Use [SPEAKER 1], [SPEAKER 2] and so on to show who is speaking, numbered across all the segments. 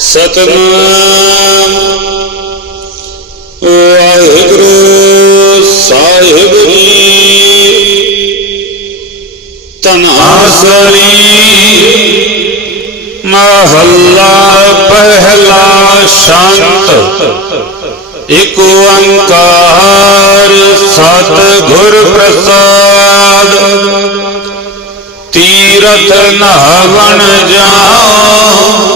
[SPEAKER 1] ਸਤਨਾਮ। ਵਾਹਿਗੁਰੂ ਸਾਹਿਬ ਜੀ। ਤਨਾਸਰੀ ਮਹੱਲਾ ਪਹਿਲਾ ਸ਼ਾਂਤ। ਇਕ ਓੰਕਾਰ ਸਤ ਗੁਰ ਪ੍ਰਸਾਦ। ਤੀਰਥ ਨਹਾਵਣ ਜਾਓ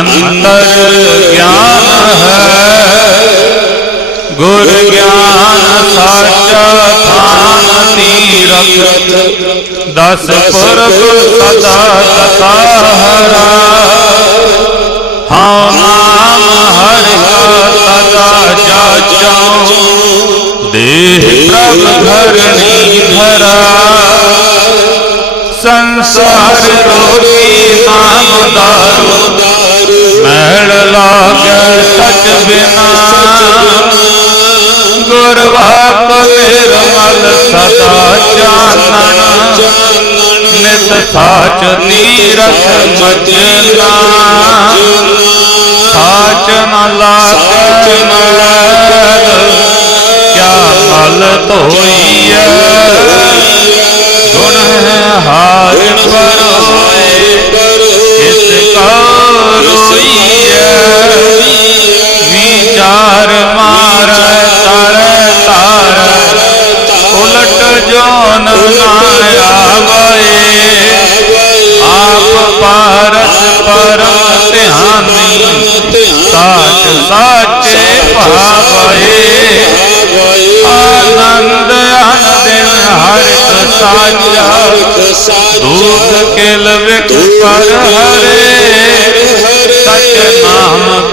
[SPEAKER 1] ਅੰਤਰ ਗਿਆਨ ਹੈ। ਗੁਰ ਗਿਆਨ ਸਾਚਾ ਥਾਨ ਤੀਰਥ। ਦਸ ਪੁਰਬ ਸਦਾ ਸਤਾਹਰਾ ਹਾਂ ਨਾਮ ਹਰਿ ਕਾ ਸਦਾ ਜਾਚਾਉ। ਦੇਹ ਪ੍ਰਭ ਧਰਣੀ ਧਰਾ। ਸੰਸਾਰ ਰੋਗੀ ਨਾਮ ਦਾਰੂ ਮੈਲ ਲਾਗੇ ਸਚ ਬਿਨਾ। ਗੁਰ ਵਾਕ ਨਿਰਮਲ ਸਦਾ ਚਾਨਣ। ਨਿਤ ਸਾਚ ਨੀਰਖ ਮਜਨਾ ਸਾਚ ਨ ਲਾਗੇ। ਮੈਲ ਸਾਚ ਸਾਚੇ ਭਾਵੇ ਆਨੰਦ ਅਨੰਦਿਨ ਹਰਿ ਸਾਚਾ ਦੁਖ ਕਿਲ ਵਿਖ ਪਰ ਹਰੇ। ਸਚ ਨਾਮ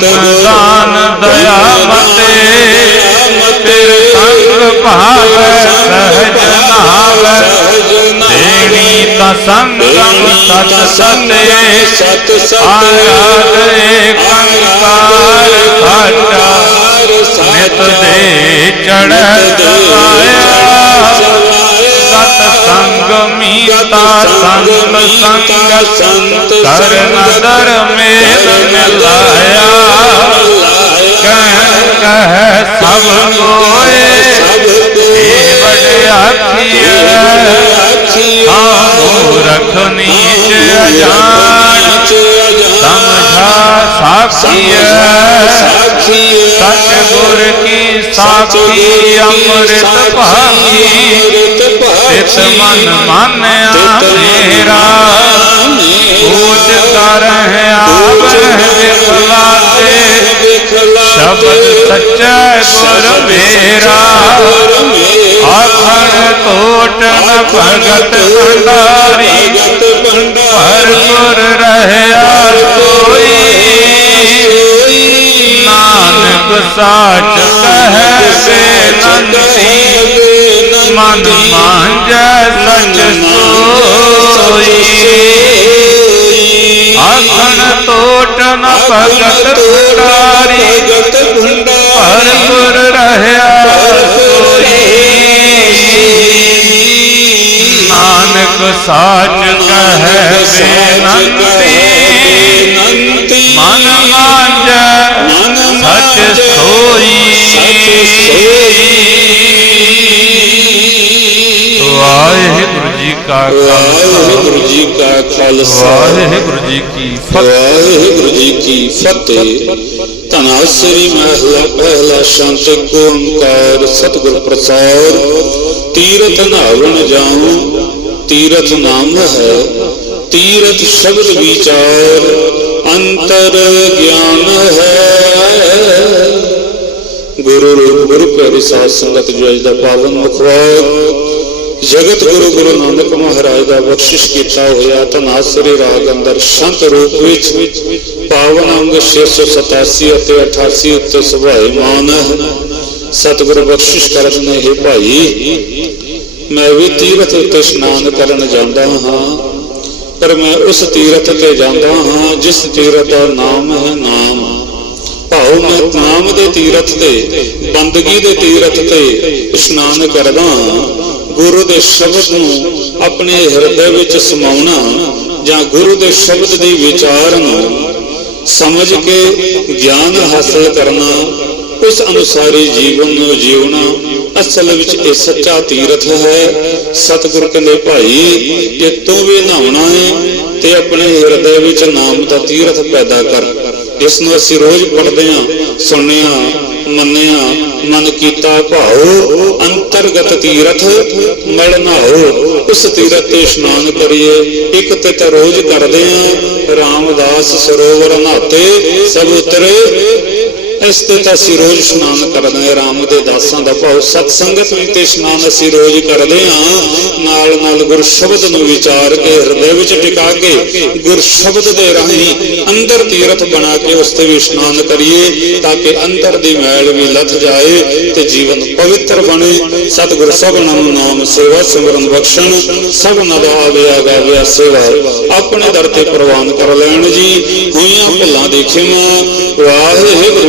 [SPEAKER 1] ਦਾਨ ਦਇਆ ਮਤੇ ਤੇਰੇ ਸੰਗ ਭਾਵੈ ਸਹਿਜ ਨਾਵੈ। ਦੇਣੀ ਤਾਂ ਸੰਗਮ ਸਤ ਸਤੇ।
[SPEAKER 2] ਸਤ
[SPEAKER 1] ਆਰਾਧ ਏਕੰਕਾਰ ਖਾਟਾ ਨਿਤ ਦੇ ਚੜ੍ਹ ਦਵਾਇਆ ਸਤ ਸੰਗ ਮੀਤਾ ਸੰਤ ਸੰਗ ਸੰਤ ਕਰ ਨਦਰ ਮੇਲ ਕੀ ਸਾਖੀ ਅੰਮ੍ਰਿਤ ਭਾਗੀ ਤਿਤ ਮਨ ਮਾਨਿਆ ਮੇਰਾ ਪੂਜ ਕਰ ਆਵਹਿ ਵਿਖਲਾਤੇ ਸ਼ਬਦ ਸੱਚਾ ਗੁਰ ਮੇਰਾ ਆਖਣ ਟੋਟ ਨ ਭਗਤ ਭੰਡਾਰੀ ਹਰ ਗੁਰ ਰਹਿਆ ਸੋਈ। ਨਾਨਕ ਸਾਚ ਕਹੈ ਬੇਨੰਤੀ। ਮਨ ਮਾਂਜੈ ਸਚ ਸੋਈ। ਵਾਹਿਗੁਰੂ ਜੀ ਕਾ ਖਾਲਸਾ।
[SPEAKER 2] ਵਾਹਿਗੁਰੂ ਜੀ ਕਾ ਖਾਲਸਾ।
[SPEAKER 1] ਵਾਹਿਗੁਰੂ ਜੀ ਕੀ ਫਤਿਹ।
[SPEAKER 2] ਵਾਹਿਗੁਰੂ ਜੀ ਕੀ ਫਤਿਹ। ਧੰਨਾ ਸ੍ਰੀ ਮਹਿਲਾ ਪਹਿਲਾ ਸ਼ਾਂਤ ਓੰਕਾਰ ਸਤਿਗੁਰ ਪ੍ਰਸਾਦ। ਤੀਰਥ ਨਾਵਣ ਜਾਉ ਤੀਰਥ ਨਾਮ ਹੈ ਤੀਰਥ ਸ਼ਬਦ ਵਿਚਾਰ। ਅੰਤਰ ਗਿਆਨ ਹੈ। ਗੁਰੂ ਰੂਪ ਗੁਰੂ ਪਿਆਰੀ ਸਾਧ ਸੰਗਤ ਜੋ ਅੱਜ ਦਾ ਪਾਵਨ ਮੁਖਵਾਰ। ਜਗਤ ਗੁਰੂ ਗੁਰੂ ਨਾਨਕ ਮਹਾਰਾਜ ਦਾ ਬਖਸ਼ਿਸ਼ ਕੀਤਾ ਹੋਇਆ ਤਨਾਸਰੀ ਰਾਗ ਅੰਦਰ ਸ਼ੰਤ ਰੂਪ ਵਿੱਚ ਪਾਵਨ ਅੰਗ 687 ਅਤੇ 88 ਉੱਤੇ ਸੁਭਾਇਮਾਨ ਹੈ ਬਖਸ਼ਿਸ਼ ਕਰਨ ਨੇ, ਹੈ ਭਾਈ, ਮੈਂ ਵੀ ਤੀਰਥ ਉੱਤੇ ਇਸ਼ਨਾਨ ਕਰਨ ਜਾਂਦਾ ਹਾਂ, ਪਰ ਮੈਂ ਉਸ ਤੀਰਥ ਤੇ ਜਾਂਦਾ ਹਾਂ ਜਿਸ ਤੀਰਥ ਦਾ ਨਾਮ ਹੈ ਨਾਮ। ਭਾਉ ਮੈਂ ਨਾਮ ਦੇ ਤੀਰਥ ਤੇ, ਬੰਦਗੀ ਦੇ ਤੀਰਥ ਤੇ ਇਸ਼ਨਾਨ ਕਰਦਾ ਹਾਂ। ਗੁਰੂ ਦੇ ਸ਼ਬਦ ਨੂੰ ਆਪਣੇ ਹਿਰਦੇ ਵਿੱਚ ਸਮਾਉਣਾ ਜਾਂ ਗੁਰੂ ਦੇ ਸ਼ਬਦ ਦੀ ਵਿਚਾਰ ਨੂੰ ਸਮਝ ਕੇ ਗਿਆਨ ਹਾਸਲ ਕਰਨਾ, ਉਸ ਅਨੁਸਾਰੀ ਜੀਵਨ ਨੂੰ ਜਿਉਣਾ, ਅਸਲ ਵਿੱਚ ਇਹ ਸੱਚਾ ਤੀਰਥ ਹੈ। ਸਤਿਗੁਰ ਕਹਿੰਦੇ, ਭਾਈ, ਜੇ ਤੂੰ ਵੀ ਨਹਾਉਣਾ ਹੈ ਤੇ ਆਪਣੇ ਹਿਰਦੇ ਵਿੱਚ ਨਾਮ ਦਾ ਤੀਰਥ ਪੈਦਾ ਕਰ। ਇਸ ਨੂੰ ਅਸੀਂ ਰੋਜ਼ ਪੜ੍ਹਦੇ ਹਾਂ, ਸੁਣਦੇ ਹਾਂ ਮੰਨਿਆ ਮਨ ਕੀਤਾ ਭਾਉ ਅੰਤਰਗਤ ਤੀਰਥ ਮਲ ਨਹਾਓ ਉਸ ਤੀਰਥ ਤੇ ਇਸ਼ਨਾਨ ਕਰੀਏ। ਇੱਕ ਤੇ ਤਾਂ ਰੋਜ਼ ਕਰਦੇ ਹਾਂ, ਰਾਮਦਾਸ ਸਰੋਵਰ ਨਹਾਤੇ ਸਭ ਉਤਰੇ। ਇਸ ਤੇ ਤਾਂ ਅਸੀਂ ਰੋਜ਼ ਇਸ਼ਨਾਨ ਕਰਦੇ ਹਾਂ, ਰਾਮ ਦੇ ਦਾਸਾਂ ਦਾ ਭਾਉ ਸਤ ਸੰਗਤ ਵਿੱਚ ਤੇ ਇਸ਼ਨਾਨ ਅਸੀਂ ਰੋਜ਼ ਕਰਦੇ ਹਾਂ। ਨਾਲ ਨਾਲ ਗੁਰ ਸ਼ਬਦ ਨੂੰ ਵਿਚਾਰ ਕੇ, ਹਿਰਦੇ ਵਿੱਚ ਟਿਕਾ ਕੇ ਗੁਰ ਸ਼ਬਦ ਦੇ ਰਾਹੀਂ ਅੰਦਰ ਤੀਰਥ ਬਣਾ ਕੇ ਉਸ ਤੇ ਵੀ ਇਸ਼ਨਾਨ ਕਰੀਏ ਤਾਂ ਕਿ ਅੰਦਰ ਦੀ ਮੈਲ ਵੀ ਲੱਥ ਜਾਏ ਤੇ ਜੀਵਨ ਪਵਿੱਤਰ ਬਣੇ। ਸਤਿਗੁਰ ਸਭਨਾਂ ਨੂੰ ਨਾਮ ਸੇਵਾ, ਸਿਮਰਨ, ਬਖਸ਼ਣ ਸਭ ਦਾ ਆਵਿਆ ਗਾਵਿਆ ਸੇਵਾ। ਆਪਣੇ ਦਰ ਤੇ ਪ੍ਰਵਾਨ ਕਰ ਲੈਣ ਜੀ। ਹੋਈਆਂ ਭੁੱਲਾਂ ਦੀ ਖਿਮਾ ਵਾਹਿਗੁਰੂ